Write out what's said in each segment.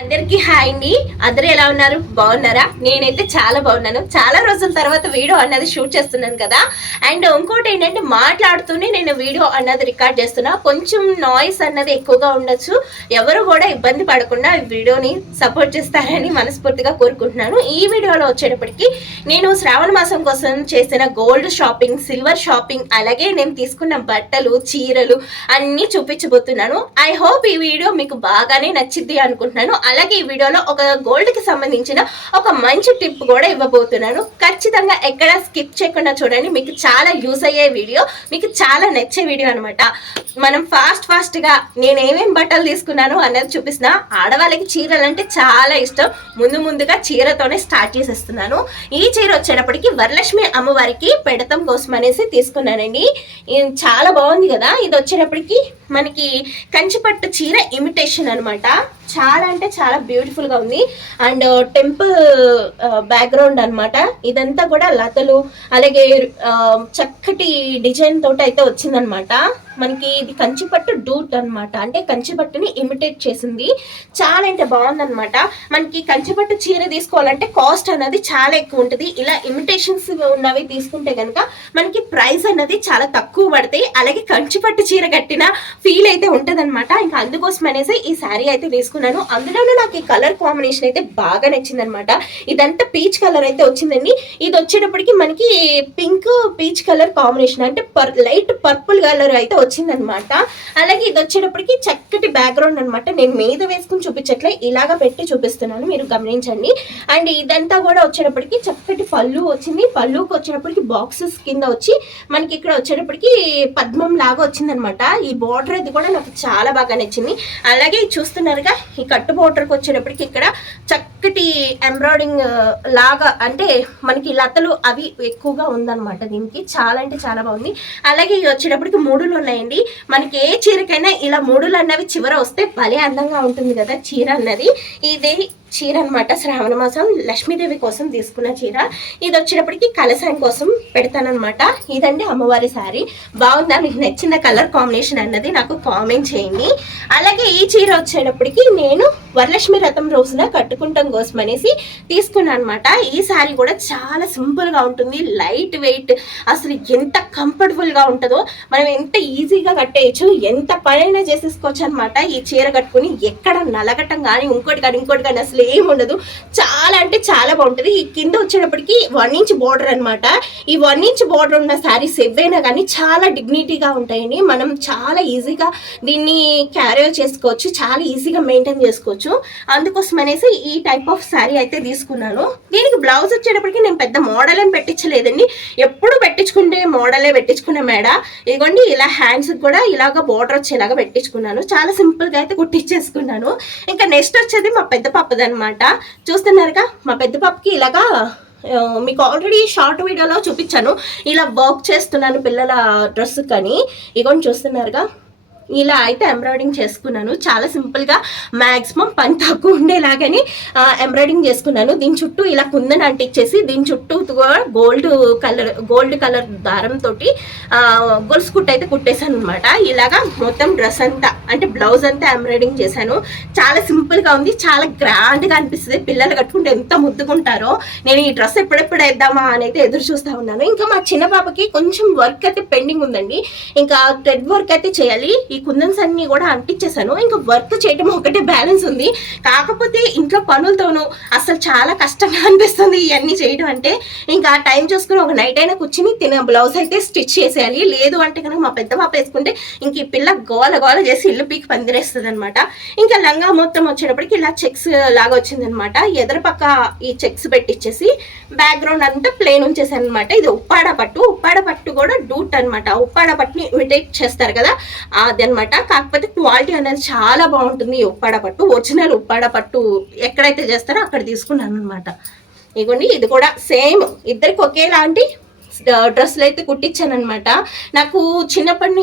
అందరికి హాయ్ అండి. అందరూ ఎలా ఉన్నారు? బాగున్నారా? నేనైతే చాలా బాగున్నాను. చాలా రోజుల తర్వాత వీడియో అన్నది షూట్ చేస్తున్నాను కదా. అండ్ ఇంకోటి ఏంటంటే మాట్లాడుతూనే నేను వీడియో అన్నది రికార్డ్ చేస్తున్నా. కొంచెం నాయిస్ అన్నది ఎక్కువగా ఉండొచ్చు. ఎవరు కూడా ఇబ్బంది పడకుండా ఈ వీడియోని సపోర్ట్ చేస్తారని మనస్ఫూర్తిగా కోరుకుంటున్నాను. ఈ వీడియోలో వచ్చేటప్పటికి నేను శ్రావణ మాసం కోసం చేసిన గోల్డ్ షాపింగ్, సిల్వర్ షాపింగ్, అలాగే నేను తీసుకున్న బట్టలు, చీరలు అన్నీ చూపించబోతున్నాను. ఐ హోప్ ఈ వీడియో మీకు బాగానే నచ్చిద్ది అనుకుంటున్నాను. అలాగే ఈ వీడియోలో ఒక గోల్డ్ కి సంబంధించిన ఒక మంచి టిప్ కూడా ఇవ్వబోతున్నాను. ఖచ్చితంగా ఎక్కడ స్కిప్ చేయకుండా చూడండి. మీకు చాలా యూజ్ అయ్యే వీడియో, మీకు చాలా నచ్చే వీడియో అనమాట. మనం ఫాస్ట్ గా నేను ఏమేం బట్టలు తీసుకున్నాను అన్నది చూపిస్తున్నా. ఆడవాళ్ళకి చీరలు అంటే చాలా ఇష్టం. ముందుగా చీరతోనే స్టార్ట్ చేసేస్తున్నాను. ఈ చీర వచ్చేటప్పటికి వరలక్ష్మి అమ్మవారికి పెడతం కోసం అనేసి తీసుకున్నానండి. చాలా బాగుంది కదా. ఇది వచ్చేటప్పటికి మనకి కంచిపట్టు చీర ఇమిటేషన్ అనమాట. చాలా అంటే చాలా బ్యూటిఫుల్ గా ఉంది. అండ్ టెంపుల్ బ్యాక్గ్రౌండ్ అనమాట. ఇదంతా కూడా లతలు అలాగే చక్కటి డిజైన్ తోటి అయితే వచ్చిందనమాట. మనకి ఇది కంచిపట్టు డూట్ అనమాట. అంటే కంచిపట్టుని ఇమిటేట్ చేసింది. చాలా అంటే బాగుందనమాట. మనకి కంచిపట్టు చీర తీసుకోవాలంటే కాస్ట్ అనేది చాలా ఎక్కువ ఉంటుంది. ఇలా ఇమిటేషన్స్ ఉన్నవి తీసుకుంటే కనుక మనకి ప్రైస్ అనేది చాలా తక్కువ పడతాయి. అలాగే కంచిపట్టు చీర కట్టిన ఫీల్ అయితే ఉంటది అనమాట. ఇంకా అందుకోసం అనేసి ఈ శారీ అయితే తీసుకున్నాను. అందులోనూ నాకు ఈ కలర్ కాంబినేషన్ అయితే బాగా నచ్చింది అనమాట. ఇదంతా పీచ్ కలర్ అయితే వచ్చిందండి. ఇది వచ్చేటప్పటికి మనకి పింక్ పీచ్ కలర్ కాంబినేషన్, అంటే లైట్ పర్పుల్ కలర్ అయితే వచ్చిందనమాట. అలాగే ఇది వచ్చేటప్పటికి చక్కటి బ్యాక్గ్రౌండ్ అనమాట. నేను మీద వేసుకుని చూపించట్లే, ఇలాగా పెట్టి చూపిస్తున్నాను, మీరు గమనించండి. అండ్ ఇదంతా కూడా వచ్చేటప్పటికి చక్కటి పళ్ళు వచ్చింది. పళ్ళుకి వచ్చేటప్పటికి బాక్సెస్ కింద వచ్చి మనకి ఇక్కడ వచ్చేటప్పటికి పద్మం లాగా వచ్చిందనమాట. ఈ బోర్డర్ అది కూడా నాకు చాలా బాగా నచ్చింది. అలాగే చూస్తున్నారుగా ఈ కట్టు బోర్డర్కి వచ్చేటప్పటికి ఇక్కడ చక్కటి ఎంబ్రాయిడింగ్ లాగా, అంటే మనకి లతలు అవి ఎక్కువగా ఉందన్నమాట. దీనికి చాలా అంటే చాలా బాగుంది. అలాగే ఇవి వచ్చేటప్పటికి మూడులు ఉన్నాయండి. మనకి ఏ చీరకైనా ఇలా మూడులు అన్నవి చివర వస్తే భలే అందంగా ఉంటుంది కదా చీర అన్నది. ఇదే చీర అనమాట. శ్రావణ మాసం లక్ష్మీదేవి కోసం తీసుకున్న చీర. ఇది వచ్చేటప్పటికి కలశాం కోసం పెడతానమాట. ఇదండి అమ్మవారి శారీ. బాగుందా? మీకు నచ్చిన కలర్ కాంబినేషన్ అన్నది నాకు కామెంట్ చేయండి. అలాగే ఈ చీర వచ్చేటప్పటికి నేను వరలక్ష్మి రథం రోజున కట్టుకుంటాం కోసం అనేసి తీసుకున్నాను అనమాట. ఈ శారీ కూడా చాలా సింపుల్ గా ఉంటుంది, లైట్ వెయిట్. అసలు ఎంత కంఫర్టబుల్ గా ఉంటుందో, మనం ఎంత ఈజీగా కట్టేయచ్చు, ఎంత పనైనా చేసేసుకోవచ్చు అనమాట. ఈ చీర కట్టుకుని ఎక్కడ నలగటం కానీ ఇంకోటి కానీ అసలు ఏమి ఉండదు. చాలా అంటే చాలా బాగుంటుంది. ఈ కింద వచ్చేటప్పటికి 1 ఇంచ్ బోర్డర్ అనమాట. ఈ 1 ఇంచ్ బోర్డర్ ఉన్న శారీస్ ఏవైనా కానీ చాలా డిగ్నిటీగా ఉంటాయండి. మనం చాలా ఈజీగా దీన్ని క్యారీ చేసుకోవచ్చు, చాలా ఈజీగా మెయింటైన్ చేసుకోవచ్చు. అందుకోసం అనేసి ఈ టైప్ ఆఫ్ శారీ అయితే తీసుకున్నాను. దీనికి బ్లౌజ్ వచ్చేటప్పటికి నేను పెద్ద మోడల్ ఏం పెట్టించలేదండి. ఎప్పుడు పెట్టించుకుంటే మోడలే పెట్టించుకున్న మేడ. ఇదిగోండి ఇలా హ్యాండ్స్ కూడా ఇలాగా బోర్డర్ వచ్చేలాగా పెట్టించుకున్నాను. చాలా సింపుల్ గా అయితే కుట్టించేసుకున్నాను. ఇంకా నెక్స్ట్ వచ్చేది మా పెద్ద పాపది అనమాట. చూస్తున్నారుగా మా పెద్ద పాపకి ఇలాగా మీకు ఆల్రెడీ షార్ట్ వీడియోలో చూపించాను. ఇలా వర్క్ చేస్తున్నాను పిల్లల డ్రెస్ కానీ. ఇగోని చూస్తున్నారుగా ఇలా అయితే ఎంబ్రాయిడింగ్ చేసుకున్నాను. చాలా సింపుల్గా మ్యాక్సిమం పని తక్కువ ఉండేలాగానే ఎంబ్రాయిడింగ్ చేసుకున్నాను. దీని చుట్టూ ఇలా కుందన్ అంటించేసి దీని చుట్టూ గోల్డ్ కలర్ దారంతో గొలుసు కుట్టు అయితే కుట్టేశాను అనమాట. ఇలాగా మొత్తం డ్రెస్ అంతా, అంటే బ్లౌజ్ అంతా ఎంబ్రాయిడింగ్ చేశాను. చాలా సింపుల్గా ఉంది, చాలా గ్రాండ్గా అనిపిస్తుంది. పిల్లలు కట్టుకుంటే ఎంత ముద్దుకుంటారో. నేను ఈ డ్రెస్ ఎప్పుడెప్పుడు వేద్దామా అని అయితే ఎదురు చూస్తూ ఉన్నాను. ఇంకా మా చిన్న పాపకి కొంచెం వర్క్ అయితే పెండింగ్ ఉందండి. ఇంకా థ్రెడ్ వర్క్ అయితే చేయాలి. ఈ కుందన్స్ అన్ని కూడా అంటించేసాను. ఇంకా వర్క్ చేయడం ఒకటే బ్యాలెన్స్ ఉంది. కాకపోతే ఇంట్లో పనులతోనూ అసలు చాలా కష్టంగా అనిపిస్తుంది ఇవన్నీ చేయడం అంటే. ఇంకా టైం చూసుకుని ఒక నైట్ అయినా కూర్చుని బ్లౌజ్ అయితే స్టిచ్ చేసేయాలి. లేదు అంటే కనుక మా పెద్ద పాప వేసుకుంటే ఇంక ఈ పిల్ల గోల చేసి ఇల్లు పీకి పందిరేస్తుంది అనమాట. ఇంకా లంగా మొత్తం వచ్చేటప్పటికి ఇలా చెక్స్ లాగా వచ్చిందనమాట. ఎదర పక్క ఈ చెక్స్ పెట్టించేసి బ్యాక్గ్రౌండ్ అంతా ప్లేన్ ఉంచేసాను అనమాట. ఇది ఉప్పాడ పట్టు కూడా డూట్ అనమాట. ఉప్పాడ పట్టుని ఇమిటేట్ చేస్తారు కదా అదనమాట. కాకపోతే క్వాలిటీ అనేది చాలా బాగుంటుంది. ఉప్పాడ పట్టు ఒరిజినల్ ఉప్పాడ పట్టు ఎక్కడైతే చేస్తారో అక్కడ తీసుకున్నాను అనమాట. ఇగోండి ఇది కూడా సేమ్, ఇద్దరికి ఒకేలాంటి డ్రెస్సులు అయితే కుట్టించాను అనమాట. నాకు చిన్నప్పటి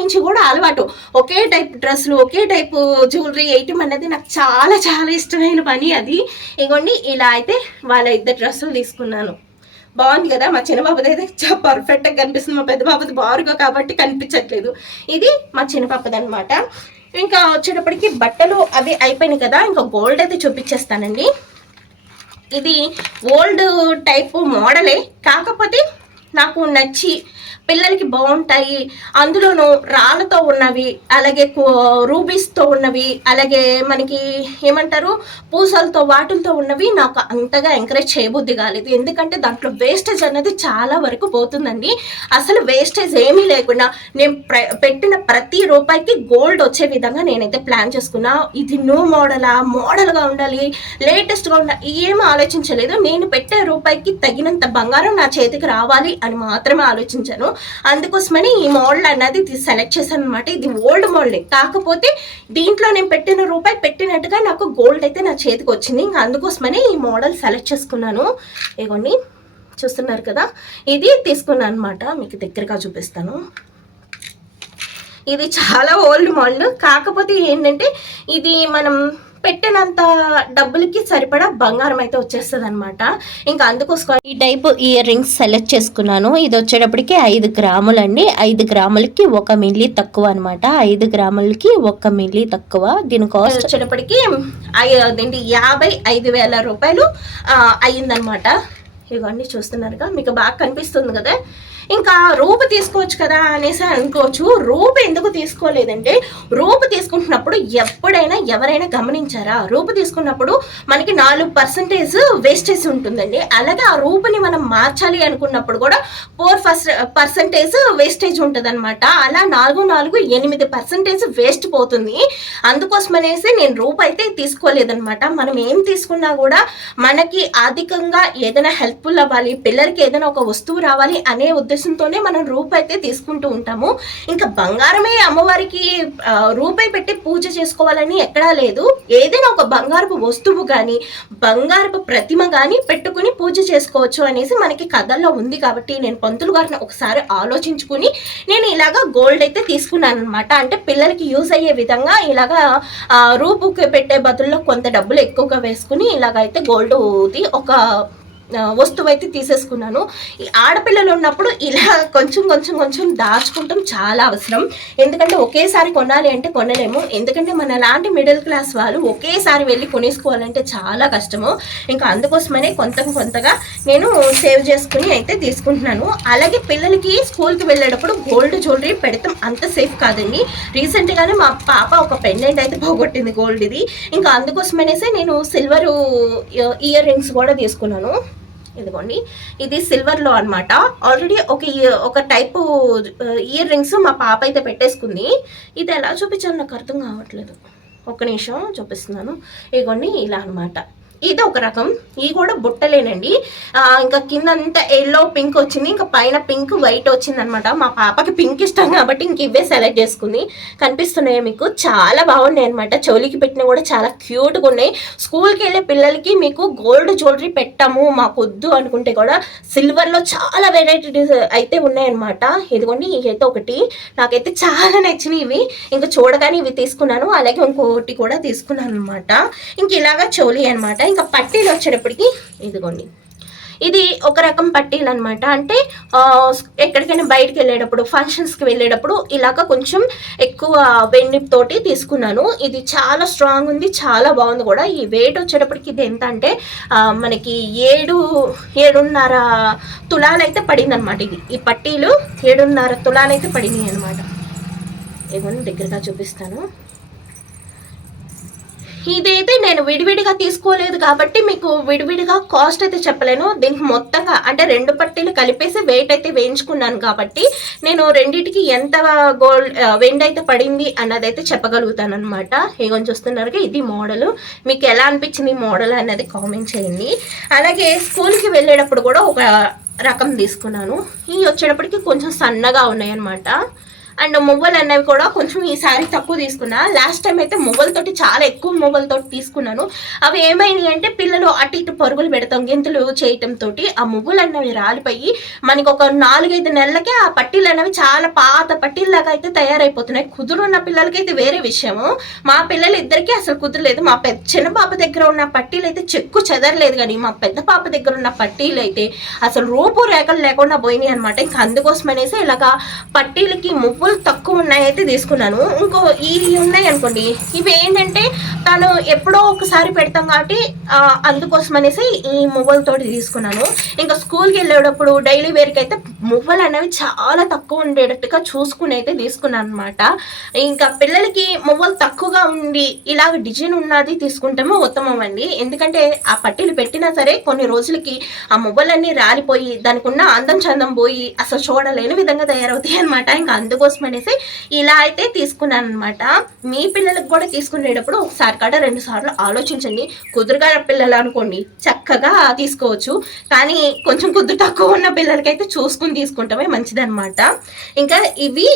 నుంచి కూడా అలవాటు. ఒకే టైప్ డ్రెస్సులు, ఒకే టైపు జ్యువెలరీ వేయటం అనేది నాకు చాలా చాలా ఇష్టమైన పని అది. ఇగోండి ఇలా అయితే వాళ్ళ ఇద్దరు డ్రెస్సులు తీసుకున్నాను. బాగుంది కదా. మా చిన్న పాపది అయితే చాలా పర్ఫెక్ట్గా కనిపిస్తుంది. మా పెద్ద పాపది బారుగా కాబట్టి కనిపించట్లేదు. ఇది మా చిన్న పాపది అనమాట. ఇంకా వచ్చేటప్పటికి బట్టలు అవి అయిపోయినాయి కదా, ఇంకా గోల్డ్ అయితే చూపించేస్తానండి. ఇది ఓల్డ్ టైప్ మోడలే, కాకపోతే నాకు నచ్చి పిల్లలకి బాగుంటాయి, అందులోనూ రాళ్ళతో ఉన్నవి, అలాగే రూబీస్తో ఉన్నవి, అలాగే మనకి ఏమంటారు పూసలతో వాటిలతో ఉన్నవి నాకు అంతగా ఎంకరేజ్ చేయబుద్ధి కాలేదు. ఎందుకంటే దాంట్లో వేస్టేజ్ అనేది చాలా వరకు పోతుందండి. అసలు వేస్టేజ్ ఏమీ లేకుండా నేను పెట్టిన ప్రతి రూపాయికి గోల్డ్ వచ్చే విధంగా నేనైతే ప్లాన్ చేసుకున్నా. ఇది న్యూ మోడల్గా ఉండాలి, లేటెస్ట్గా ఉండాలి, ఏమీ ఆలోచించలేదు. నేను పెట్టే రూపాయికి తగినంత బంగారం నా చేతికి రావాలి అని మాత్రమే ఆలోచించాను. అందుకోసమని ఈ మోడల్ అన్నది సెలెక్ట్ చేశాను అనమాట. ఇది ఓల్డ్ మోడలే, కాకపోతే దీంట్లో నేను పెట్టిన రూపాయి పెట్టినట్టుగా నాకు గోల్డ్ అయితే నా చేతికి వచ్చింది. ఇంకా అందుకోసమని ఈ మోడల్ సెలెక్ట్ చేసుకున్నాను. ఇగోండి చూస్తున్నారు కదా, ఇది తీసుకున్నాను అనమాట. మీకు దగ్గరగా చూపిస్తాను. ఇది చాలా ఓల్డ్ మోడల్, కాకపోతే ఏంటంటే ఇది మనం పెట్టినంత డబ్బులకి సరిపడా బంగారం అయితే వచ్చేస్తుంది అనమాట. ఇంకా అందుకోసం ఈ టైప్ ఇయర్ రింగ్స్ సెలెక్ట్ చేసుకున్నాను. ఇది వచ్చేటప్పటికి 5 గ్రాములు అండి. 5 గ్రాములకి 1 మిల్లీ తక్కువ అనమాట. 5 గ్రాములకి 1 మిల్లీ తక్కువ. దీని కాస్ట్ వచ్చేటప్పటికి 55,000 రూపాయలు అయ్యిందనమాట. ఇవన్నీ చూస్తున్నారుగా, మీకు బాగా కనిపిస్తుంది కదా. ఇంకా రూపు తీసుకోవచ్చు కదా అనేసి అనుకోవచ్చు. రూపు ఎందుకు తీసుకోలేదంటే, రూపు తీసుకుంటున్నప్పుడు ఎప్పుడైనా ఎవరైనా గమనించారా, రూపు తీసుకున్నప్పుడు మనకి 4% వేస్టేజ్ ఉంటుందండి. అలాగే ఆ రూపుని మనం మార్చాలి అనుకున్నప్పుడు కూడా 4% వేస్టేజ్ ఉంటుంది అనమాట. అలా 8% వేస్ట్ పోతుంది. అందుకోసం అనేసి నేను రూపు అయితే తీసుకోలేదనమాట. మనం ఏం తీసుకున్నా కూడా మనకి అధికంగా ఏదైనా హెల్ప్ఫుల్ అవ్వాలి, పిల్లలకి ఏదైనా ఒక వస్తువు రావాలి అనే ఉద్దేశంతోనే మనం రూపాయి అయితే తీసుకుంటూ ఉంటాము. ఇంకా బంగారమే అమ్మవారికి రూపాయి పెట్టి పూజ చేసుకోవాలని ఎక్కడా లేదు. ఏదైనా ఒక బంగారపు వస్తువు కానీ బంగారపు ప్రతిమ కానీ పెట్టుకుని పూజ చేసుకోవచ్చు అనేసి మనకి కథల్లో ఉంది. కాబట్టి నేను పంతులు గారిని ఒకసారి ఆలోచించుకుని నేను ఇలాగా గోల్డ్ అయితే తీసుకున్నాను అనమాట. అంటే పిల్లలకి యూజ్ అయ్యే విధంగా ఇలాగా రూపుకి పెట్టే బదుల్లో కొంత డబ్బులు ఎక్కువగా వేసుకుని ఇలాగైతే గోల్డ్ది ఒక వస్తువు అయితే తీసేసుకున్నాను. ఈ ఆడపిల్లలు ఉన్నప్పుడు ఇలా కొంచెం దాచుకుంటాం చాలా అవసరం. ఎందుకంటే ఒకేసారి కొనాలి అంటే కొనలేము. ఎందుకంటే మన లాంటి మిడిల్ క్లాస్ వాళ్ళు ఒకేసారి వెళ్ళి కొనేసుకోవాలంటే చాలా కష్టము. ఇంకా అందుకోసమనే కొంతగా నేను సేవ్ చేసుకుని అయితే తీసుకుంటున్నాను. అలాగే పిల్లలకి స్కూల్కి వెళ్ళేటప్పుడు గోల్డ్ జ్యువెలరీ పెడతాం అంత సేఫ్ కాదండి. రీసెంట్గానే మా పాప ఒక పెండెంట్ అయితే పోగొట్టింది గోల్డ్ది. ఇంకా అందుకోసమనేసి నేను సిల్వర్ ఇయర్ రింగ్స్ కూడా తీసుకున్నాను. ఇదిగోండి, ఇది సిల్వర్లో అనమాట. ఆల్రెడీ ఒక టైపు ఇయర్ రింగ్స్ మా పాప అయితే పెట్టేసుకుంది. ఇది ఎలా చూపించాలి నాకు అర్థం కావట్లేదు. ఒక్క నిమిషం చూపిస్తున్నాను. ఇదిగోండి ఇలా అనమాట. ఇది ఒక రకం. ఇవి కూడా బుట్టలేనండి. ఇంకా కింద అంతా ఎల్లో పింక్ వచ్చింది, ఇంకా పైన పింక్ వైట్ వచ్చింది అనమాట. మా పాపకి పింక్ ఇష్టం కాబట్టి ఇంక ఇవే సెలెక్ట్ చేసుకుంది. కనిపిస్తున్నాయి మీకు, చాలా బాగున్నాయి అనమాట. చెవులికి పెట్టినా కూడా చాలా క్యూట్గా ఉన్నాయి. స్కూల్కి వెళ్ళే పిల్లలకి మీకు గోల్డ్ జ్యువెలరీ పెట్టాము మాకు వద్దు అనుకుంటే కూడా సిల్వర్లో చాలా వెరైటీస్ అయితే ఉన్నాయన్నమాట. ఇదిగోండి, ఇవైతే ఒకటి నాకైతే చాలా నచ్చినాయి ఇవి. ఇంకా చూడగానే ఇవి తీసుకున్నాను. అలాగే ఇంకొకటి కూడా తీసుకున్నాను అనమాట. ఇంక ఇలాగా చెవులి అనమాట. ఇంకా పట్టీలు వచ్చేటప్పటికి ఇదిగోండి, ఇది ఒక రకం పట్టీలు అనమాట. అంటే ఎక్కడికైనా బయటకు వెళ్ళేటప్పుడు ఫంక్షన్స్కి వెళ్ళేటప్పుడు ఇలాగ కొంచెం ఎక్కువ వెండి తోటి తీసుకున్నాను. ఇది చాలా స్ట్రాంగ్ ఉంది, చాలా బాగుంది కూడా. ఈ వెయిట్ వచ్చేటప్పటికి ఇది ఎంత అంటే మనకి 7.5 తులాలు అయితే పడింది అనమాట. ఈ పట్టీలు 7.5 తులాలు అయితే పడినాయి అనమాట. ఏమన్నా దగ్గరగా చూపిస్తాను. ఇదైతే నేను విడివిడిగా తీసుకోలేదు కాబట్టి మీకు విడివిడిగా కాస్ట్ అయితే చెప్పలేను. దీనికి మొత్తంగా అంటే 2 పట్టీలు కలిపేసి వెయిట్ అయితే వేయించుకున్నాను కాబట్టి నేను రెండింటికి ఎంత వెండి అయితే పడింది అన్నది అయితే చెప్పగలుగుతాను అనమాట. ఏమని చూస్తున్నారుగా, ఇది మోడల్. మీకు ఎలా అనిపించింది మోడల్ అన్నది కామెంట్ చేయండి. అలాగే స్కూల్కి వెళ్ళేటప్పుడు కూడా ఒక రకం తీసుకున్నాను. ఇవి వచ్చేటప్పటికి కొంచెం సన్నగా ఉన్నాయి అనమాట. అండ్ మువ్వలు అనేవి కూడా కొంచెం ఈసారి తక్కువ తీసుకున్నా. లాస్ట్ టైం అయితే మువ్వలతోటి చాలా ఎక్కువ మువ్వలతోటి తీసుకున్నాను. అవి ఏమైనాయి అంటే పిల్లలు అటు ఇటు పరుగులు పెడతాం గెంతులు చేయటంతో ఆ మువ్వలు అనేవి రాలిపోయి మనకి ఒక 4-5 నెలలకే ఆ పట్టీలు అనేవి చాలా పాత పట్టీల్లాగా అయితే తయారైపోతున్నాయి. కుదురున్న పిల్లలకైతే వేరే విషయము. మా పిల్లలు ఇద్దరికి అసలు కుదరలేదు. మా చిన్న పాప దగ్గర ఉన్న పట్టీలు అయితే చెక్కు చెదరలేదు, కానీ మా పెద్ద పాప దగ్గర ఉన్న పట్టీలు అయితే అసలు రూపు రేఖలు లేకుండా పోయినాయి అనమాట. ఇంకా అందుకోసం అనేసి ఇలాగా పట్టీలకి మువ్వ మువ్వలు తక్కువ ఉన్నాయి అయితే తీసుకున్నాను. ఇంకో ఇవి ఉన్నాయి అనుకోండి, ఇవి ఏంటంటే తను ఎప్పుడో ఒకసారి పెడతాం కాబట్టి అందుకోసం అనేసి ఈ మువ్వలతోటి తీసుకున్నాను. ఇంకా స్కూల్కి వెళ్ళేటప్పుడు డైలీ వేర్కి అయితే మువ్వలు అనేవి చాలా తక్కువ ఉండేటట్టుగా చూసుకుని అయితే తీసుకున్నాను అనమాట. ఇంకా పిల్లలకి మువ్వలు తక్కువగా ఉండి ఇలాగ డిజైన్ ఉన్నది తీసుకుంటామో ఉత్తమం అండి. ఎందుకంటే ఆ పట్టీలు పెట్టినా సరే కొన్ని రోజులకి ఆ మువ్వలన్నీ రాలిపోయి దానికి ఉన్న అందం చందం పోయి అసలు చూడలేని విధంగా తయారవుతాయి అనమాట. ఇంకా అందుకోసం అనేసి ఇలా అయితే తీసుకున్నాను అనమాట. మీ పిల్లలకు కూడా తీసుకునేటప్పుడు ఒకసారి కాడ 2 సార్లు ఆలోచించండి. కుదురుగా పిల్లలు అనుకోండి చక్కగా తీసుకోవచ్చు, కానీ కొంచెం కుదురు తక్కువ ఉన్న పిల్లలకైతే చూసుకుని తీసుకుంటామే మంచిదన్నమాట. ఇంకా ఇవి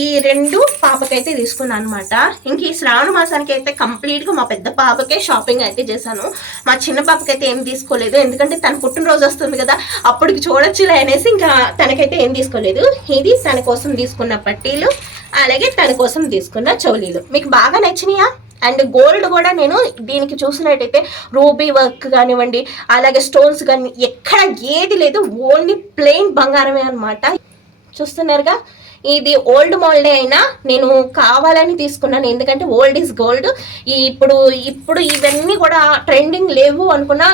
ఈ 2 పాపకైతే తీసుకున్నాను అనమాట. ఇంక ఈ శ్రావణ మాసానికి అయితే కంప్లీట్గా మా పెద్ద పాపకే షాపింగ్ అయితే చేశాను. మా చిన్న పాపకైతే ఏం తీసుకోలేదు, ఎందుకంటే తన పుట్టినరోజు వస్తుంది కదా అప్పటికి చూడొచ్చులే అనేసి ఇంకా తనకైతే ఏం తీసుకోలేదు. ఇది తన కోసం తీసుకున్న పట్టీలు, అలాగే తన కోసం తీసుకున్న చౌలీలు మీకు బాగా నచ్చినాయా? అండ్ గోల్డ్ కూడా నేను దీనికి చూసినట్టయితే రూబీ వర్క్ కానివ్వండి, అలాగే స్టోన్స్ కానీ ఎక్కడ ఏది లేదు, ఓన్లీ ప్లెయిన్ బంగారమే అనమాట. చూస్తున్నారుగా, ఇది ఓల్డ్ మోల్డే అయినా నేను కావాలని తీసుకున్నాను, ఎందుకంటే ఓల్డ్ ఈజ్ గోల్డ్. ఇప్పుడు ఇవన్నీ కూడా ట్రెండింగ్ లేవు అనుకున్నా,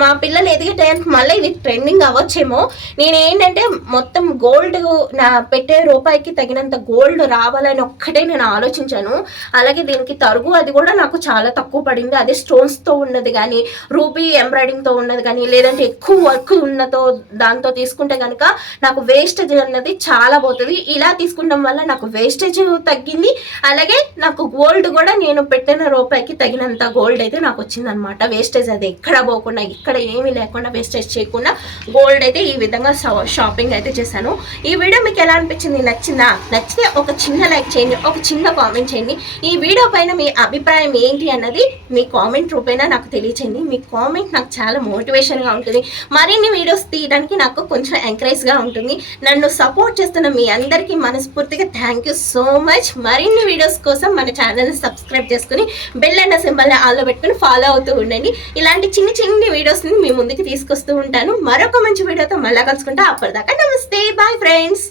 మా పిల్లలు ఎదిగే టైంకి మళ్ళీ ఇది ట్రెండింగ్ అవ్వచ్చేమో. నేను ఏంటంటే మొత్తం గోల్డ్ నా పెట్టే రూపాయికి తగినంత గోల్డ్ రావాలని ఒక్కటే నేను ఆలోచించాను. అలాగే దీనికి తరుగు అది కూడా నాకు చాలా తక్కువ పడింది. అదే స్టోన్స్తో ఉన్నది కానీ, రూబీ ఎంబ్రాయిడింగ్తో ఉన్నది కానీ, లేదంటే ఎక్కువ వర్క్ ఉన్నతో దాంతో తీసుకుంటే కనుక నాకు వేస్టేజ్ అన్నది చాలా పోతుంది. ఇలా తీసుకుంటాం వల్ల నాకు వేస్టేజ్ తగ్గింది, అలాగే నాకు గోల్డ్ కూడా నేను పెట్టిన రూపాయికి తగినంత గోల్డ్ అయితే నాకు వచ్చిందనమాట. వేస్టేజ్ అది ఎక్కడ పోకుండా, ఇక్కడ ఏమీ లేకుండా, వేస్టేజ్ చేయకుండా గోల్డ్ అయితే ఈ విధంగా షాపింగ్ అయితే చేశాను. ఈ వీడియో మీకు ఎలా అనిపించింది? నచ్చిందా? నచ్చితే ఒక చిన్న లైక్ చేయండి, ఒక చిన్న కామెంట్ చేయండి. ఈ వీడియో పైన మీ అభిప్రాయం ఏంటి అన్నది మీ కామెంట్ రూపేనా నాకు తెలియచేయండి. మీ కామెంట్ నాకు చాలా మోటివేషన్గా ఉంటుంది, మరిన్ని వీడియోస్ తీయడానికి నాకు కొంచెం ఎంకరేజ్గా ఉంటుంది. నన్ను సపోర్ట్ చేస్తున్న మీ అందరికీ మనస్ఫూర్తిగా థ్యాంక్ యూ సో మచ్. మరిన్ని వీడియోస్ కోసం మన ఛానల్ని సబ్స్క్రైబ్ చేసుకుని బెల్ అన్న సింబల్ని ఆన్లో పెట్టుకుని ఫాలో అవుతూ ఉండండి. ఇలాంటి చిన్న వీడియోస్ని మీ ముందుకు తీసుకొస్తూ ఉంటాను. మరొక మంచి వీడియోతో మళ్ళా కలుసుకుంటా. అప్పటిదాకా నమస్తే, బాయ్ ఫ్రెండ్స్.